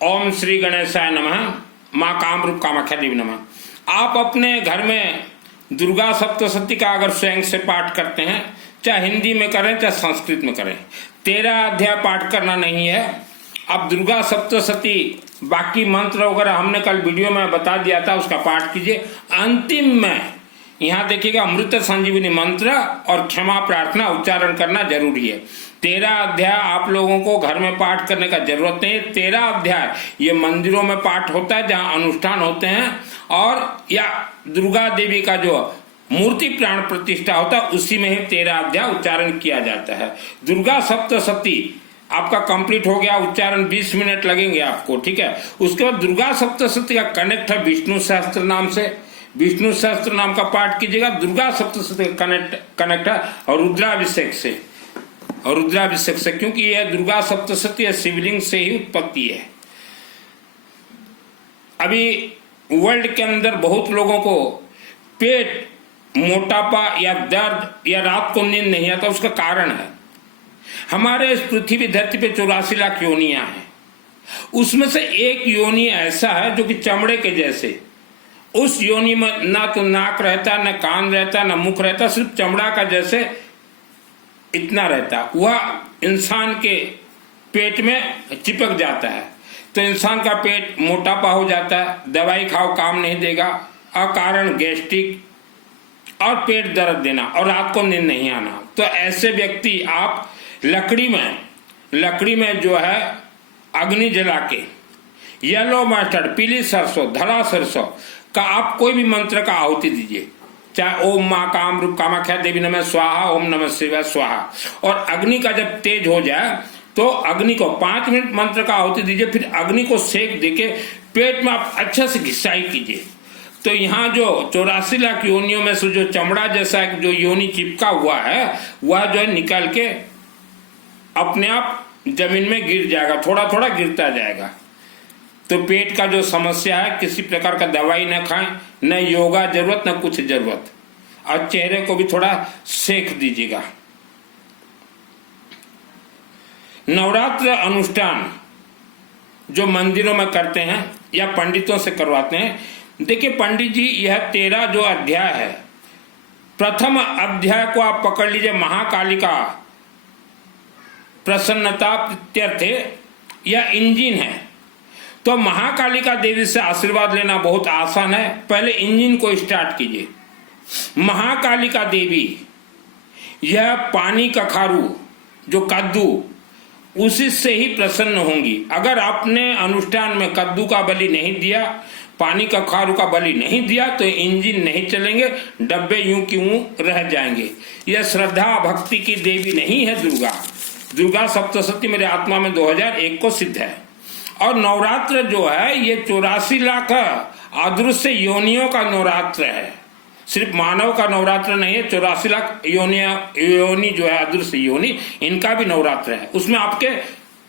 ओम श्री गणेशाय नमः। माँ कामरूप कामाख्या देवी नमः। आप अपने घर में दुर्गा सप्तशती का अगर स्वयं से पाठ करते हैं, चाहे हिंदी में करें चाहे संस्कृत में करें, 13 अध्याय पाठ करना नहीं है। अब दुर्गा सप्तशती बाकी मंत्र वगैरह हमने कल वीडियो में बता दिया था, उसका पाठ कीजिए। अंतिम में यहाँ देखिएगा अमृत संजीवनी मंत्र और क्षमा प्रार्थना उच्चारण करना जरूरी है। 13 अध्याय आप लोगों को घर में पाठ करने का जरूरत नहीं है। 13 अध्याय ये मंदिरों में पाठ होता है जहाँ अनुष्ठान होते हैं, और या दुर्गा देवी का जो मूर्ति प्राण प्रतिष्ठा होता है उसी में ही 13 अध्याय उच्चारण किया जाता है। दुर्गा सप्तशती आपका कंप्लीट हो गया, उच्चारण 20 मिनट लगेंगे आपको, ठीक है। उसके बाद दुर्गा सप्तशती का कनेक्ट है विष्णु सहस्त्र नाम से, विष्णु सहस्त्र नाम का पाठ कीजिएगा। दुर्गा सप्तशती का कनेक्ट है और रुद्राभिषेक से, और रुद्राभिषेक से, क्योंकि यह दुर्गा सप्तशती शिवलिंग से ही उत्पत्ति है। अभी वर्ल्ड के अंदर बहुत लोगों को पेट, मोटापा या दर्द या रात को नींद नहीं आता, उसका कारण है हमारे इस पृथ्वी धरती पे 84 लाख योनियां हैं। उसमें से एक योनि ऐसा है जो कि चमड़े के जैसे, उस योनि में ना तो नाक रहता, ना कान रहता, ना मुख रहता, सिर्फ चमड़ा का जैसे इतना रहता, वह इंसान के पेट में चिपक जाता है। तो इंसान का पेट मोटापा हो जाता है, दवाई खाओ काम नहीं देगा, अकारण गैस्ट्रिक और पेट दर्द देना और रात को नींद नहीं आना। तो ऐसे व्यक्ति आप लकड़ी में जो है अग्नि जला के येलो मस्टर्ड, पीली सरसों, धड़ा सरसों का आप कोई भी मंत्र का आहुति दीजिए, चाहे ओम माँ कामरूप कामाख्या देवी नमः स्वाहा, ओम नमः शिवाय स्वाहा। और अग्नि का जब तेज हो जाए तो अग्नि को 5 मिनट मंत्र का आहुति दीजिए, फिर अग्नि को सेक देके पेट में आप अच्छे से घिसाई कीजिए। तो यहाँ जो 84 लाख योनियों में से जो चमड़ा जैसा जो योनि चिपका हुआ है वह जो है निकल के अपने आप जमीन में गिर जाएगा, थोड़ा थोड़ा गिरता जाएगा। तो पेट का जो समस्या है, किसी प्रकार का दवाई न खाएं, न योगा जरूरत, न कुछ जरूरत, और चेहरे को भी थोड़ा सेक दीजिएगा। नवरात्र अनुष्ठान जो मंदिरों में करते हैं या पंडितों से करवाते हैं, देखिए पंडित जी यह 13 जो अध्याय है, प्रथम अध्याय को आप पकड़ लीजिए, महाकालिका प्रसन्नता प्रत्यर्थे, यह इंजन है। तो महाकालिका देवी से आशीर्वाद लेना बहुत आसान है। पहले इंजन को स्टार्ट कीजिए। महाकालिका देवी यह पानी कखारू जो कद्दू, उसी से ही प्रसन्न होंगी। अगर आपने अनुष्ठान में कद्दू का बलि नहीं दिया, पानी कखारू का बलि नहीं दिया, तो इंजन नहीं चलेंगे, डब्बे यूं की यूं रह जाएंगे। यह श्रद्धा भक्ति की देवी नहीं है दुर्गा। दुर्गा सप्तशती मेरे आत्मा में 2001 को सिद्ध है। और नवरात्र जो है ये 84 लाख अदृश्य योनियों का नवरात्र है, सिर्फ मानव का नवरात्र नहीं है। 84 लाख योनि जो है अदृश्य योनि, इनका भी नवरात्र है। उसमें आपके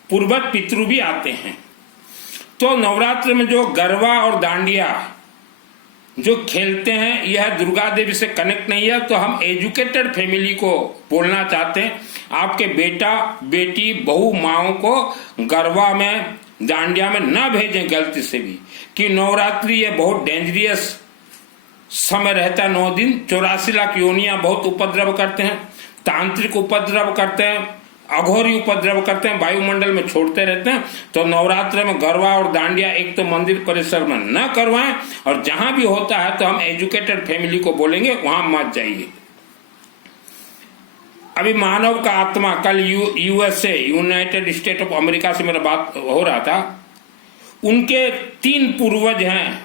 पूर्वज पितृ भी आते हैं। तो नवरात्र में जो गरबा और डांडिया जो खेलते हैं, यह दुर्गा देवी से कनेक्ट नहीं है। तो हम एजुकेटेड फैमिली को बोलना चाहते हैं, आपके बेटा बेटी बहू माओ को गरबा में डांडिया में ना भेजें गलती से भी, कि नवरात्रि ये बहुत डेंजरियस समय रहता है। 9 दिन 84 लाख योनियां बहुत उपद्रव करते हैं, तांत्रिक उपद्रव करते हैं, अघोरी उपद्रव करते हैं, वायुमंडल में छोड़ते रहते हैं। तो नवरात्र में गरबा और डांडिया एक तो मंदिर परिसर में न करवाएं, और जहां भी होता है तो हम एजुकेटेड फैमिली को बोलेंगे वहां मत जाइए। अभी मानव का आत्मा, कल USA United state of America से मेरा बात हो रहा था, उनके 3 पूर्वज हैं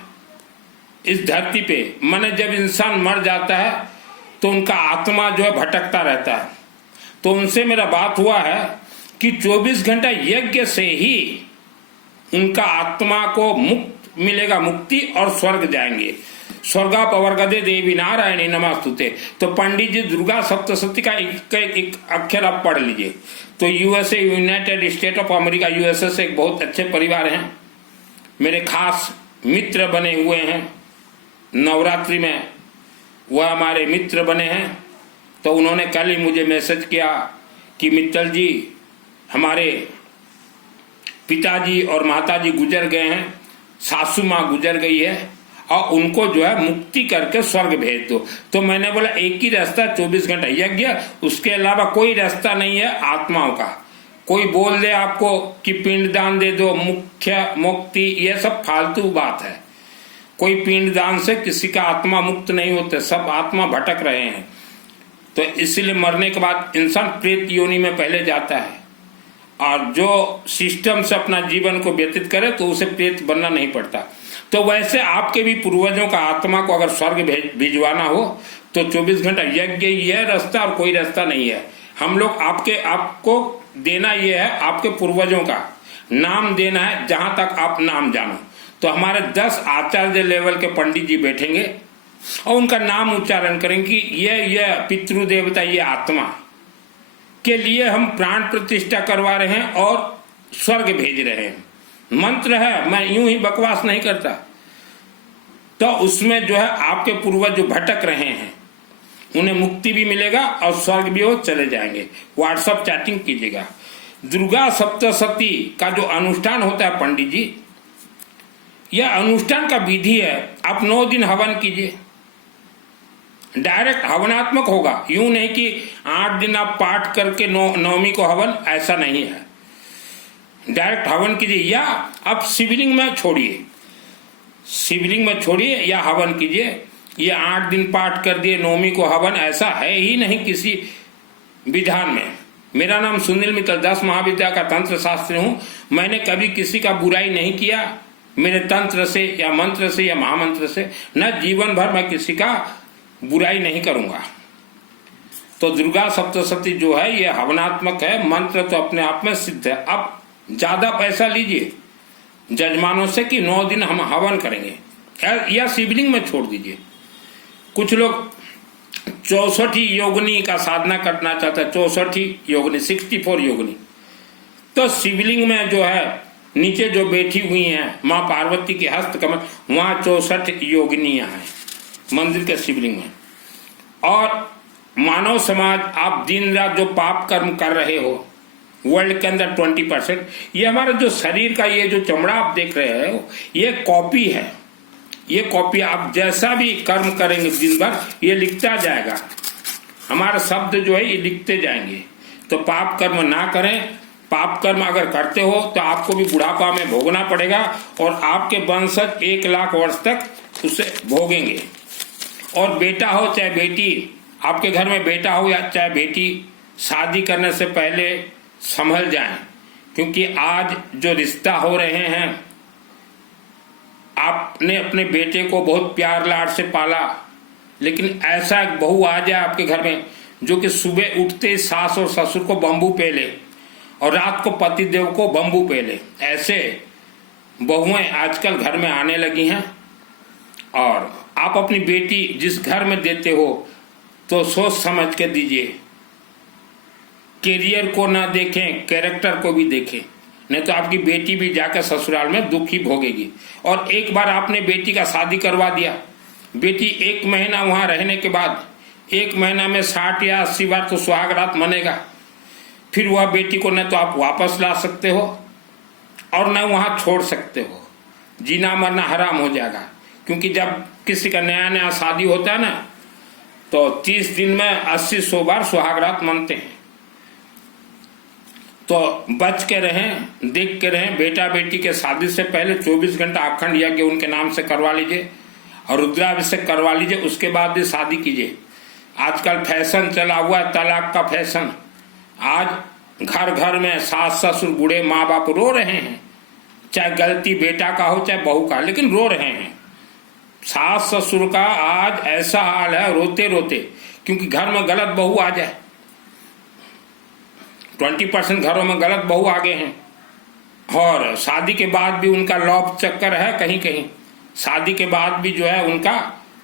इस धरती पे। माने जब इंसान मर जाता है तो उनका आत्मा जो है भटकता रहता है। तो उनसे मेरा बात हुआ है कि 24 घंटा यज्ञ से ही उनका आत्मा को मुक्त मिलेगा, मुक्ति, और स्वर्ग जाएंगे। स्वर्गापवर्गदे देवी नारायणी नमस्तुते। तो पंडित जी दुर्गा सप्तशती का एक अक्षर आप पढ़ लीजिए। तो USA United state of America, USA से एक बहुत अच्छे परिवार हैं, मेरे खास मित्र बने हुए हैं। नवरात्रि में वह हमारे मित्र बने हैं। तो उन्होंने कल ही मुझे मैसेज किया कि मित्तल जी, हमारे पिताजी और माताजी गुजर गए हैं, सासू माँ गुजर गई है, और उनको जो है मुक्ति करके स्वर्ग भेज दो। तो मैंने बोला एक ही रास्ता 24 घंटा यज्ञ, उसके अलावा कोई रास्ता नहीं है आत्माओं का। कोई बोल दे आपको कि पिंडदान दे दो, मुख्य मुक्ति, ये सब फालतू बात है। कोई पिंडदान से किसी का आत्मा मुक्त नहीं होते, सब आत्मा भटक रहे हैं। तो इसलिए मरने के बाद इंसान प्रेत योनि में पहले जाता है, और जो सिस्टम से अपना जीवन को व्यतीत करे तो उसे प्रेत बनना नहीं पड़ता। तो वैसे आपके भी पूर्वजों का आत्मा को अगर स्वर्ग भिजवाना हो तो 24 घंटा यज्ञ ही है रास्ता, और कोई रास्ता नहीं है। हम लोग आपको देना ये है, आपके पूर्वजों का नाम देना है, जहां तक आप नाम जानो। तो हमारे 10 आचार्य लेवल के पंडित जी बैठेंगे और उनका नाम उच्चारण करेंगे कि ये पितृदेवता, ये आत्मा के लिए हम प्राण प्रतिष्ठा करवा रहे हैं और स्वर्ग भेज रहे हैं। मंत्र है, मैं यूं ही बकवास नहीं करता। तो उसमें जो है आपके पूर्वज जो भटक रहे हैं उन्हें मुक्ति भी मिलेगा और स्वर्ग भी वो चले जाएंगे। व्हाट्सएप चैटिंग कीजिएगा। दुर्गा सप्तशती का जो अनुष्ठान होता है पंडित जी, यह अनुष्ठान का विधि है। आप 9 दिन हवन कीजिए, डायरेक्ट हवनात्मक होगा, यूं नहीं कि 8 दिन आप पाठ करके नवमी को हवन, ऐसा नहीं है। डायरेक्ट हवन कीजिए, या आप शिवलिंग में छोड़िए, शिवलिंग में छोड़िए या हवन कीजिए। ये 8 दिन पाठ कर दिए, नवमी को हवन, ऐसा है ही नहीं किसी विधान में। मेरा नाम सुनील मित्तल, 10 महाविद्या का तंत्र शास्त्री हूं। मैंने कभी किसी का बुराई नहीं किया, मेरे तंत्र से या मंत्र से या महामंत्र से, न जीवन भर मैं किसी का बुराई नहीं करूंगा। तो दुर्गा सप्तशती जो है ये हवनात्मक है, मंत्र तो अपने आप में सिद्ध है। अब ज्यादा पैसा लीजिए जजमानों से कि 9 दिन हम हवन करेंगे, या शिवलिंग में छोड़ दीजिए। कुछ लोग 64 योगिनी का साधना करना चाहता है, 64 योगिनी, 64 योगिनी। तो शिवलिंग में जो है नीचे जो बैठी हुई हैं माँ पार्वती के हस्त कमल, वहां 64 योगिनियां हैं मंदिर के शिवलिंग में। और मानव समाज, आप दिन रात जो पाप कर्म कर रहे हो वर्ल्ड के अंदर 20%, ये हमारा जो शरीर का ये जो चमड़ा आप देख रहे हो ये कॉपी है। ये कॉपी आप जैसा भी कर्म करेंगे दिन भर ये लिखता जाएगा, हमारा शब्द जो है ये लिखते जाएंगे। तो पाप कर्म ना करें। पाप कर्म अगर करते हो तो आपको भी बुढ़ापा में भोगना पड़ेगा, और आपके वंशज 1 लाख वर्ष तक उसे भोगेंगे। और बेटा हो चाहे बेटी, आपके घर में बेटा हो या चाहे बेटी, शादी करने से पहले संभल जाएं, क्योंकि आज जो रिश्ता हो रहे हैं, आपने अपने बेटे को बहुत प्यार लाड से पाला, लेकिन ऐसा एक बहू आ जाए आपके घर में जो कि सुबह उठते सास और ससुर को बम्बू पेले और रात को पतिदेव को बम्बू पेले, ऐसे बहुएं आजकल घर में आने लगी हैं। और आप अपनी बेटी जिस घर में देते हो तो सोच समझ के दीजिए, कैरियर को ना देखें, कैरेक्टर को भी देखें, नहीं तो आपकी बेटी भी जाकर ससुराल में दुखी भोगेगी। और एक बार आपने बेटी का शादी करवा दिया, बेटी 1 महीना वहां रहने के बाद 1 महीना में 60 या 80 बार तो सुहाग रात मनेगा। फिर वह बेटी को न तो आप वापस ला सकते हो और न वहां छोड़ सकते हो। जीना मरना हराम हो जाएगा, क्योंकि जब किसी का नया नया शादी होता है ना तो 30 दिन में 80-100 बार सुहाग रात मनते हैं। तो बच के रहें, देख के रहें। बेटा बेटी के शादी से पहले 24 घंटा अखंड यज्ञ उनके नाम से करवा लीजिए और रुद्राभिषेक करवा लीजिए, उसके बाद भी शादी कीजिए। आजकल फैशन चला हुआ है, तलाक का फैशन। आज घर घर में सास ससुर बूढ़े माँ बाप रो रहे हैं, चाहे गलती बेटा का हो चाहे बहू का, लेकिन रो रहे हैं। सास ससुर का आज ऐसा हाल है रोते रोते, क्योंकि घर में गलत बहू आ जाए। 20% घरों में गलत बहू आ गए हैं, और शादी के बाद भी उनका लॉब चक्कर है कहीं कहीं। शादी के बाद भी जो है उनका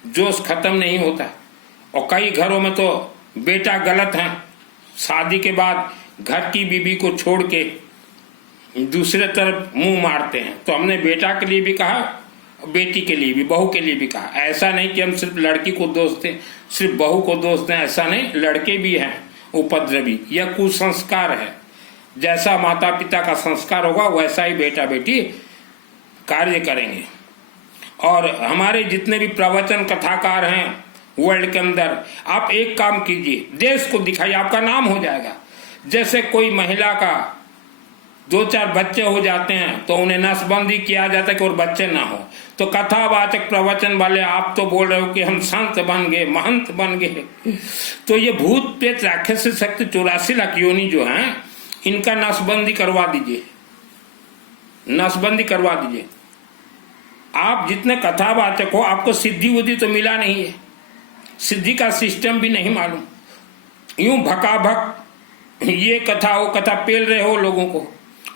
जोश खत्म नहीं होता, और कई घरों में तो बेटा गलत है, शादी के बाद घर की बीबी को छोड़ के दूसरे तरफ मुंह मारते हैं। तो हमने बेटा के लिए भी कहा, बेटी के लिए भी, बहू के लिए भी कहा। ऐसा नहीं कि हम सिर्फ लड़की को दोष दें, सिर्फ बहू को दोष दें, ऐसा नहीं। लड़के भी हैं उपद्रवी, यह कुसंस्कार है। जैसा माता पिता का संस्कार होगा वैसा ही बेटा बेटी कार्य करेंगे। और हमारे जितने भी प्रवचन कथाकार हैं वर्ल्ड के अंदर, आप एक काम कीजिए, देश को दिखाइए, आपका नाम हो जाएगा। जैसे कोई महिला का 2-4 बच्चे हो जाते हैं तो उन्हें नसबंदी किया जाता है कि और बच्चे ना हो, तो कथावाचक प्रवचन वाले आप तो बोल रहे हो कि हम संत बन गए, महंत बन गए। तो ये भूत प्रेत राक्षस शक्ति 84 लाख योनि जो हैं, इनका नसबंदी करवा दीजिए, नसबंदी करवा दीजिए। आप जितने कथावाचक हो, आपको सिद्धि उद्धि तो मिला नहीं है, सिद्धि का सिस्टम भी नहीं मालूम, यूं भकाभक ये कथा वो कथा पेल रहे हो लोगों को।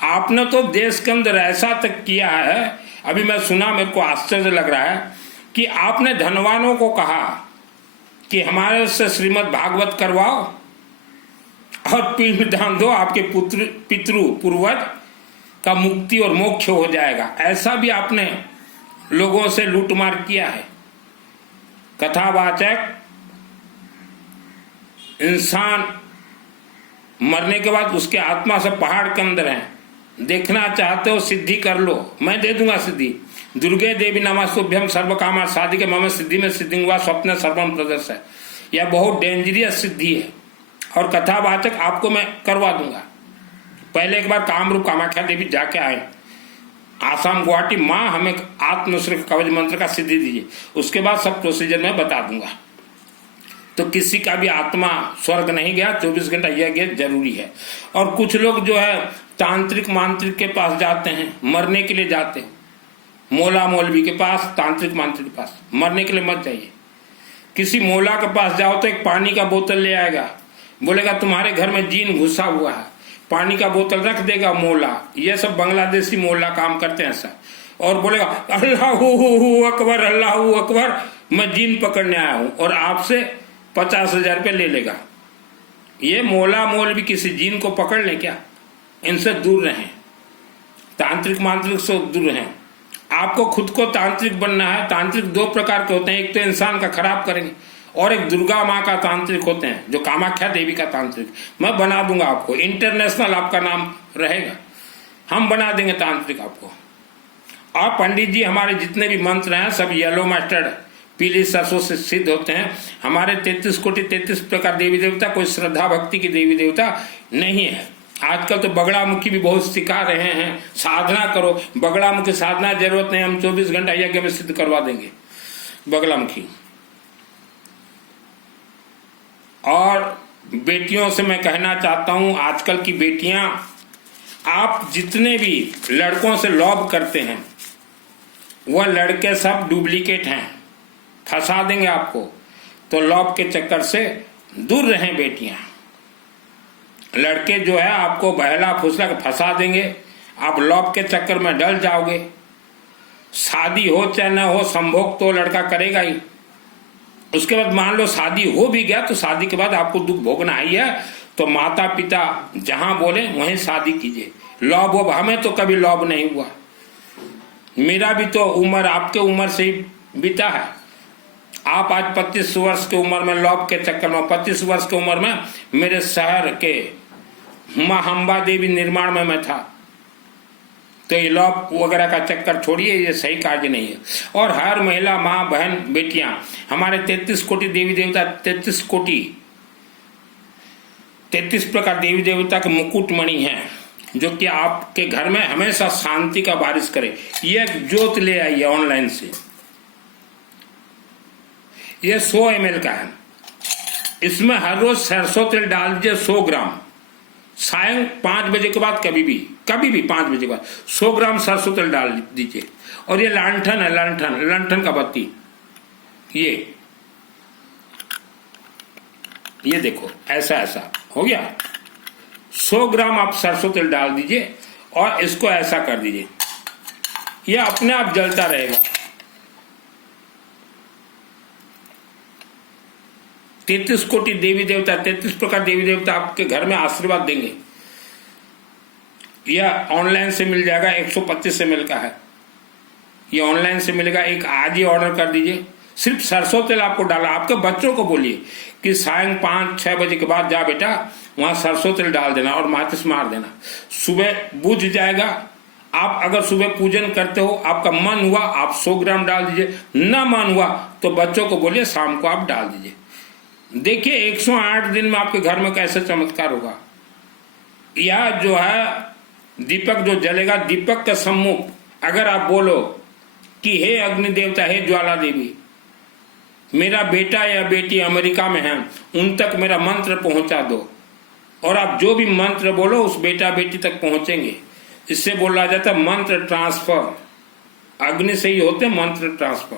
आपने तो देश के अंदर ऐसा तक किया है, अभी मैं सुना, मेरे को आश्चर्य लग रहा है कि आपने धनवानों को कहा कि हमारे से श्रीमद् भागवत करवाओ और पिंड दान दो, आपके पितृ पूर्वज का मुक्ति और मोक्ष हो जाएगा। ऐसा भी आपने लोगों से लूटमार किया है। कथावाचक इंसान मरने के बाद उसके आत्मा से पहाड़ के अंदर है, देखना चाहते हो सिद्धि कर लो, मैं दे दूंगा सिद्धि। दुर्गे देवी नमस्तुभ्यं सर्व कामा साधिके मम सिद्धि में सिद्धि हुआ स्वप्न सर्वम प्रदर्श है। यह बहुत डेंजरियस सिद्धि है और कथावाचक आपको मैं करवा दूंगा। पहले एक बार कामरूप कामाख्या देवी जाके आए, आसाम गुवाहाटी, माँ हमें आत्मश्री कवच मंत्र का सिद्धि दीजिए, उसके बाद सब प्रोसीजर मैं बता दूंगा। तो किसी का भी आत्मा स्वर्ग नहीं गया, 24 घंटा यज्ञ जरूरी है। और कुछ लोग जो है तांत्रिक मांत्रिक के पास जाते हैं, मरने के लिए जाते हैं, मोला मौलवी के पास, तांत्रिक मांत्रिक के पास, मरने के लिए मत जाइए। किसी मोला के पास जाओ तो एक पानी का बोतल ले आएगा, बोलेगा तुम्हारे घर में जीन घुसा हुआ है, पानी का बोतल रख देगा मोला। ये सब बांग्लादेशी मोला काम करते हैं ऐसा, और बोलेगा अल्लाहू अकबर, अल्लाहू अकबर, मैं जीन पकड़ने आया हूं, और आपसे 50,000 रुपये ले लेगा। ये मोला मौलवी किसी जीन को पकड़ ले क्या? इनसे दूर रहें, तांत्रिक मांत्रिक से दूर रहें। आपको खुद को तांत्रिक बनना है। तांत्रिक 2 प्रकार के होते हैं, एक तो इंसान का खराब करेंगे, और एक दुर्गा माँ का तांत्रिक होते हैं, जो कामाख्या देवी का तांत्रिक। मैं बना दूंगा आपको, इंटरनेशनल आपका नाम रहेगा, हम बना देंगे तांत्रिक आपको। और पंडित जी हमारे जितने भी मंत्र हैं सब येलो मस्टर्ड पीली सरसों से सिद्ध होते हैं। हमारे 33 कोटि 33 प्रकार देवी देवता, कोई श्रद्धा भक्ति की देवी देवता नहीं है। आजकल तो बगड़ामुखी भी बहुत सिखा रहे हैं, साधना करो, बगड़ामुखी साधना जरूरत नहीं, हम 24 घंटा यज्ञ में सिद्ध करवा देंगे बगड़ामुखी। और बेटियों से मैं कहना चाहता हूं, आजकल की बेटियां, आप जितने भी लड़कों से लॉब करते हैं वह लड़के सब डुप्लीकेट हैं, फंसा देंगे आपको। तो लॉब के चक्कर से दूर रहें बेटियां। लड़के जो है आपको बहला फुसला के फंसा देंगे, आप लॉब के चक्कर में डल जाओगे। शादी हो चाहे न हो, संभोग तो लड़का करेगा ही। उसके बाद मान लो शादी हो भी गया तो शादी के बाद आपको दुख भोगना ही है, तो माता पिता जहां बोले वहीं शादी कीजिए। लॉब वॉब, हमें तो कभी लॉब नहीं हुआ, मेरा भी तो उम्र आपके उम्र से ही बीता है। आप आज 25 वर्ष की उम्र में लॉब के चक्कर में, 25 वर्ष की उम्र में मेरे शहर के माँ हम्बा देवी निर्माण में मैं था। तो ये लॉब वगैरह का चक्कर छोड़िए, ये सही कार्य नहीं है। और हर महिला, माँ, बहन, बेटियां, हमारे 33 कोटि देवी देवता, 33 कोटि 33 प्रकार देवी देवता के मुकुटमणि हैं, जो कि आपके घर में हमेशा शांति का बारिश करे। ये ज्योत ले आइए ऑनलाइन से, ये 100 ml का है। इसमें हर रोज सरसों तेल डाल दीजिए 100 ग्राम। सायं 5 बजे के बाद कभी भी 5 बजे के बाद 100 ग्राम सरसों तेल डाल दीजिए। और ये लांठन है, लंठन का बत्ती, ये देखो ऐसा हो गया। 100 ग्राम आप सरसों तेल डाल दीजिए और इसको ऐसा कर दीजिए, ये अपने आप जलता रहेगा। 33 कोटि देवी देवता, 33 प्रकार देवी देवता आपके घर में आशीर्वाद देंगे। यह ऑनलाइन से मिल जाएगा, 125 ml का है, ये ऑनलाइन से मिलेगा। एक आज ही ऑर्डर कर दीजिए। सिर्फ सरसों तेल आपको डाला। आपके बच्चों को बोलिए कि सायं 5-6 बजे के बाद जा बेटा वहां सरसों तेल डाल देना और माचिस मार देना, सुबह बुझ जाएगा। आप अगर सुबह पूजन करते हो, आपका मन हुआ आप 100 ग्राम डाल दीजिए, ना मन हुआ तो बच्चों को बोलिए शाम को आप डाल दीजिए। देखिए 108 दिन में आपके घर में कैसे चमत्कार होगा। यह जो है दीपक जो जलेगा, दीपक के सम्मुख अगर आप बोलो कि हे अग्नि देवता, हे ज्वाला देवी, मेरा बेटा या बेटी अमेरिका में है, उन तक मेरा मंत्र पहुंचा दो, और आप जो भी मंत्र बोलो उस बेटा बेटी तक पहुंचेंगे। इससे बोला जाता है मंत्र ट्रांसफर, अग्नि से ही होते मंत्र ट्रांसफर।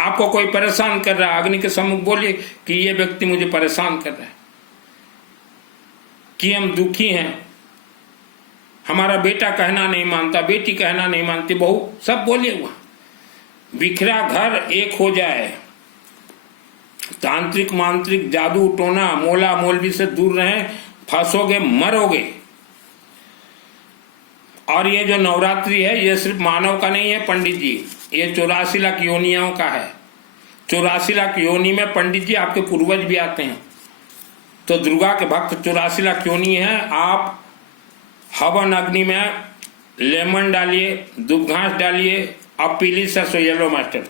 आपको कोई परेशान कर रहा है, अग्नि के सम्मुख बोलिए कि ये व्यक्ति मुझे परेशान कर रहा है, कि हम दुखी हैं, हमारा बेटा कहना नहीं मानता, बेटी कहना नहीं मानती, बहू, सब बोलिए। वहां बिखरा घर एक हो जाए, तांत्रिक मांत्रिक जादू टोना मोला मोलवी से दूर रहें, फंसोगे मरोगे। और ये जो नवरात्रि है ये सिर्फ मानव का नहीं है पंडित जी, ये 84 लाख योनियों का है। 84 लाख योनि में पंडित जी आपके पूर्वज भी आते हैं। तो दुर्गा के भक्त 84 लाख योनि है। आप हवन अग्नि में लेमन डालिए, दुब घास डालिए और पीली सरसों येलो मस्टर्ड,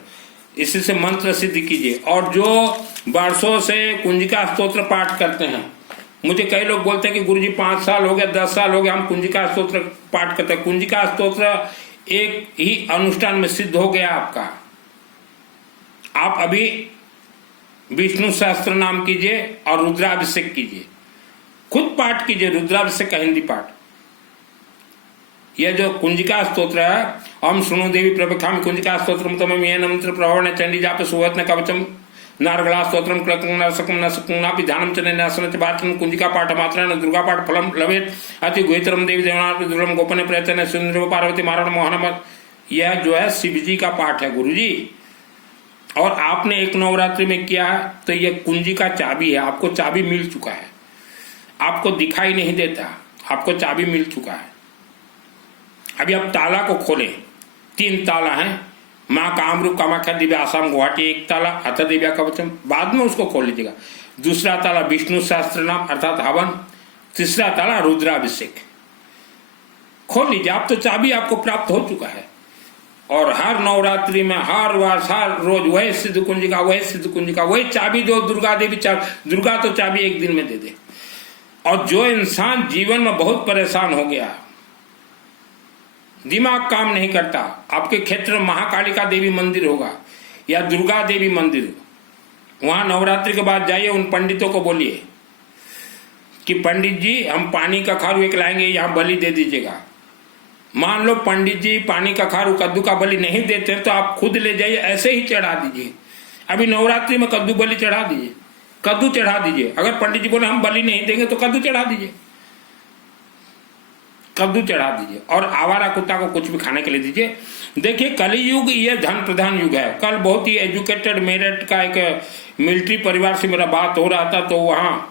इसी से मंत्र सिद्ध कीजिए। और जो वर्षों से कुंजिका स्तोत्र पाठ करते हैं, मुझे कई लोग बोलते हैं कि गुरुजी 5 साल हो गया, 10 साल हो गया, हम कुंजिका स्तोत्र पाठ करते हैं। कुंजिका स्तोत्र एक ही अनुष्ठान में सिद्ध हो गया आपका। आप अभी विष्णु सहस्त्र नाम कीजिए और रुद्राभिषेक कीजिए, खुद पाठ कीजिए रुद्राभिषेक का हिंदी पाठ। यह जो कुंजिका स्तोत्र है, हम सुनो देवी प्रभखामि कुंजिका स्तोत्रम तमम येन मंत्र प्रवर्ण चंडी जाप सुवत्न कवचम नारगला स्तोत्रम क्लकं नरसकं नसकुंनापि ध्यानं च नैनासनं च भारतं कुंजिका पाठ मात्रेण दुर्गा पाठ फलम लभेत अति गुहितरम देवी देवनाथ दुर्लभम गोपने प्रयत्न सुंदर पार्वती मारण मोहन। यह जो है शिव जी का पाठ है गुरुजी, और आपने एक नवरात्रि में किया है तो यह कुंजी का चाबी है। आपको चाबी मिल चुका है, आपको दिखाई नहीं देता, आपको चाबी मिल चुका है। अभी आप ताला को खोले, 3 ताला हैं, माँ कामरूप कामाख्या दिव्या आसाम गुवाहाटी एक ताला, अथ दिव्या कवचम, बाद में उसको खोल लीजिएगा। दूसरा ताला विष्णु सहस्त्र नाम अर्थात हवन, तीसरा ताला रुद्राभिषेक खोल लीजिए। आप तो चाबी आपको प्राप्त हो चुका है। और हर नवरात्रि में हर वर्ष हर रोज वही सिद्ध कुंजिका, वही सिद्ध कुंजिका, वही चाबी दो दुर्गा देवी। दुर्गा तो चाबी एक दिन में दे दे। और जो इंसान जीवन में बहुत परेशान हो गया, दिमाग काम नहीं करता, आपके क्षेत्र में महाकालिका देवी मंदिर होगा या दुर्गा देवी मंदिर, वहां नवरात्रि के बाद जाइए, उन पंडितों को बोलिए कि पंडित जी हम पानी का खारू एक लाएंगे, यहाँ बलि दे दीजिएगा। मान लो पंडित जी पानी का खारू कद्दू का बलि नहीं देते तो आप खुद ले जाइए, ऐसे ही चढ़ा दीजिए। अभी नवरात्रि में कद्दू बलि चढ़ा दीजिए, कद्दू चढ़ा दीजिए। अगर पंडित जी बोले हम बलि नहीं देंगे तो कद्दू चढ़ा दीजिए, कद्दू चढ़ा दीजिए। और आवारा कुत्ता को कुछ भी खाने के लिए दीजिए। देखिए कलयुग ये धन प्रधान युग है। कल बहुत ही एजुकेटेड मेरठ का एक मिलिट्री परिवार से मेरा बात हो रहा था, तो वहाँ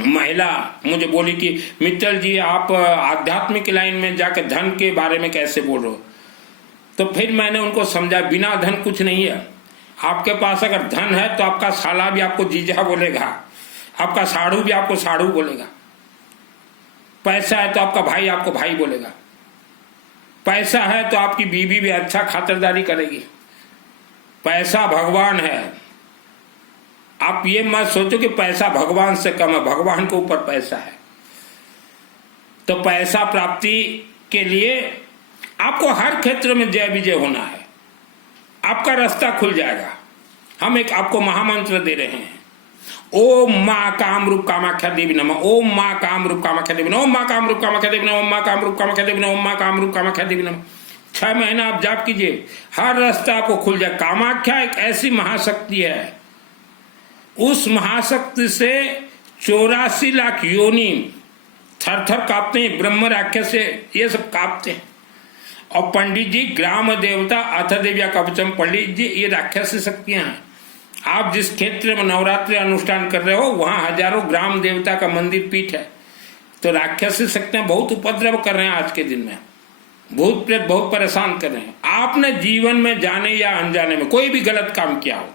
महिला मुझे बोली कि मित्तल जी आप आध्यात्मिक लाइन में जाकर धन के बारे में कैसे बोल रहे हो। तो फिर मैंने उनको समझा बिना धन कुछ नहीं है। आपके पास अगर धन है तो आपका साला भी आपको जीजा बोलेगा, आपका साढ़ू भी आपको साढ़ू बोलेगा। पैसा है तो आपका भाई आपको भाई बोलेगा, पैसा है तो आपकी बीवी भी अच्छा खातिरदारी करेगी। पैसा भगवान है। आप ये मत सोचो कि पैसा भगवान से कम है, भगवान के ऊपर पैसा है। तो पैसा प्राप्ति के लिए आपको हर क्षेत्र में जय विजय होना है, आपका रास्ता खुल जाएगा। हम एक आपको महामंत्र दे रहे हैं, ओम माँ कामरूप कामाख्या देवी नमः, ओम माँ कामरूप कामाख्या देवी नमः, ओम माँ कामरूप कामाख्या देवी नमः, ओम माँ कामरूप कामाख्या देवी नमः, ओम माँ कामरूप कामाख्या देवी नमः। 6 महीना आप जाप कीजिए, हर रास्ता आपको खुल जाए। कामाख्या एक ऐसी महाशक्ति है, उस महाशक्ति से 84 लाख योनि थर थर कांपते हैं, ब्रह्म राक्षस से ये सब कांपते हैं। और पंडित जी ग्राम देवता अथ देव्या कवचम, पंडित जी ये राक्षसी शक्तियां हैं। आप जिस क्षेत्र में नवरात्रि अनुष्ठान कर रहे हो वहां हजारों ग्राम देवता का मंदिर पीठ है। तो राक्षसी शक्तियां बहुत उपद्रव कर रहे हैं आज के दिन में, भूत प्रेत बहुत परेशान कर रहे हैं। आपने जीवन में जाने या अनजाने में कोई भी गलत काम किया हो,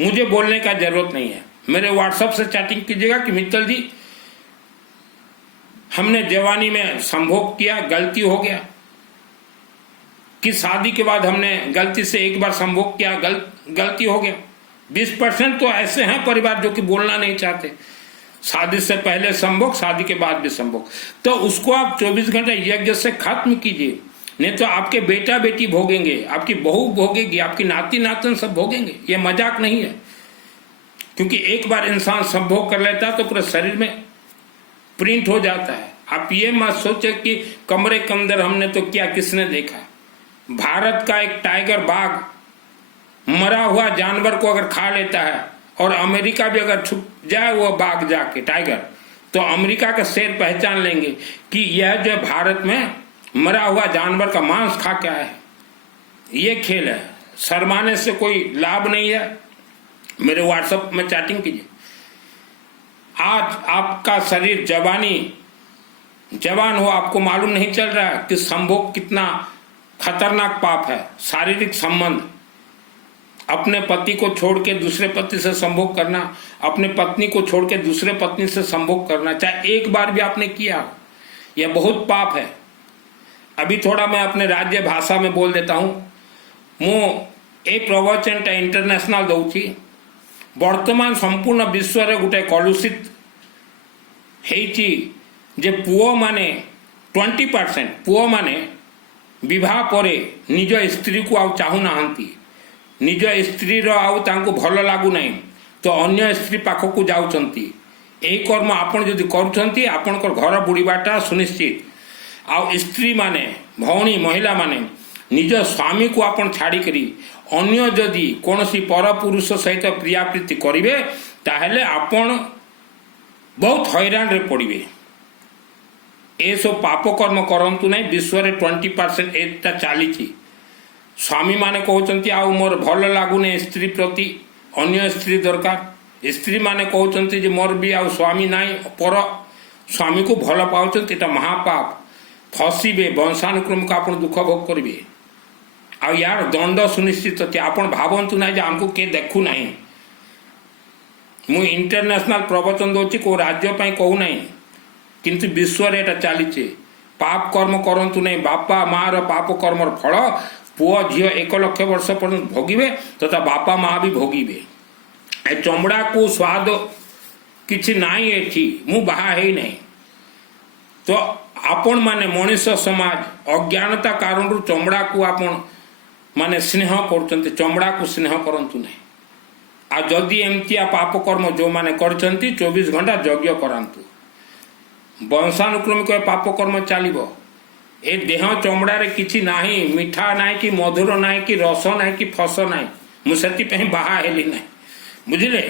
मुझे बोलने का जरूरत नहीं है। मेरे व्हाट्सएप से चैटिंग कीजिएगा कि मित्तल जी हमने जवानी में संभोग किया, गलती हो गया, कि शादी के बाद हमने गलती से एक बार संभोग किया, गलती हो गया। 20% तो ऐसे हैं परिवार जो कि बोलना नहीं चाहते, शादी से पहले संभोग, शादी के बाद भी संभोग। तो उसको आप 24 घंटे यज्ञ से खत्म कीजिए, नहीं तो आपके बेटा बेटी भोगेंगे, आपकी बहू भोगेगी, आपकी नाती नातन सब भोगेंगे। ये मजाक नहीं है, क्योंकि एक बार इंसान संभोग कर लेता है तो पूरे शरीर में प्रिंट हो जाता है। आप ये मत सोचे कि कमरे के अंदर हमने तो क्या, किसने देखा। भारत का एक टाइगर बाघ मरा हुआ जानवर को अगर खा लेता है और अमेरिका भी अगर छुप जाए वो बाघ जाके टाइगर, तो अमेरिका के शेर पहचान लेंगे कि यह जो भारत में मरा हुआ जानवर का मांस खा के आया है। ये खेल है, शर्माने से कोई लाभ नहीं है। मेरे व्हाट्सएप में चैटिंग कीजिए। आज आपका शरीर जवान हो, आपको मालूम नहीं चल रहा है कि संभोग कितना खतरनाक पाप है। शारीरिक संबंध, अपने पति को छोड़ के दूसरे पति से संभोग करना, अपने पत्नी को छोड़ के दूसरे पत्नी से संभोग करना, चाहे एक बार भी आपने किया हो, यह बहुत पाप है। अभी थोड़ा मैं अपने राज्य भाषा में बोल देता हूँ। मु ए प्रवचनटा इंटरनेशनल दौची। वर्तमान संपूर्ण विश्व रे गोटे कलुषित हेची जे पुओ माने 20% पुओ माने विवाह परे निज स्त्री को आउ चाहू नाहंती, निज स्त्री रो आउ तांको भल लागू नहीं तो अन्य स्त्री पाखक जाउछंती। एही कर्म आपण जदि करूछंती आपणकर घर बुड़ीबाटा सुनिश्चित। आउ स्त्री माने भौणी महिला माने निज स्वामी को आपण छाड़ी करी अन्य जदि कोनसी पर पुरुष सहित प्रिया प्रीति करिवे ताहेले आपण बहुत हैरान रे पड़िवे। ए सब पाप कर्म करंतु नहीं। विश्व रे 20% एटा चाली। स्वामी माने कहउचंती आ मोर भल लागुने स्त्री प्रति अन्य स्त्री दरकार। स्त्री माने कहउचंती जे मोर भी आ स्वामी नाही, पर स्वामी को भल पाउचंती। एटा महापाप। फसीबे, वंशानुक्रम को आपण दुख भोग करिवे। आ यार दंड सुनिश्चित होती। आपण भावंतु ना जे हमको के देखु नाही। मु इंटरनेशनल प्रवचन दोची को राज्य पई कहू नाही, किंतु विश्व रे एटा चालीचे। पाप कर्म करंतु नहीं। बापा माँ रो पाप कर्मर फल पुओ झील 1 लाख वर्ष पर्यंत भोगिबे तथा बापा माँ भी भोगिबे। ए चमड़ा को स्वाद किछि नाही एठी। मु बाहा हेई नहीं। तो आपण माने मनुष्य समाज अज्ञानता कारण चमड़ा को आपण माने स्नेह करचंती। चमड़ा को स्नेह करंतु नहीं। आ जदि एमतिया पाप कर्म जो माने करचंती 24 घंटा यज्ञ करांतु। वंशानुक्रमिक पाप कर्म चलिबो। ए देह चमड़ा रे किछि नाही, मिठा नाही कि मधुर नाही कि रस नाही कि फस नाही। मु सेति पे बाहा हेली नाही, बुझिले।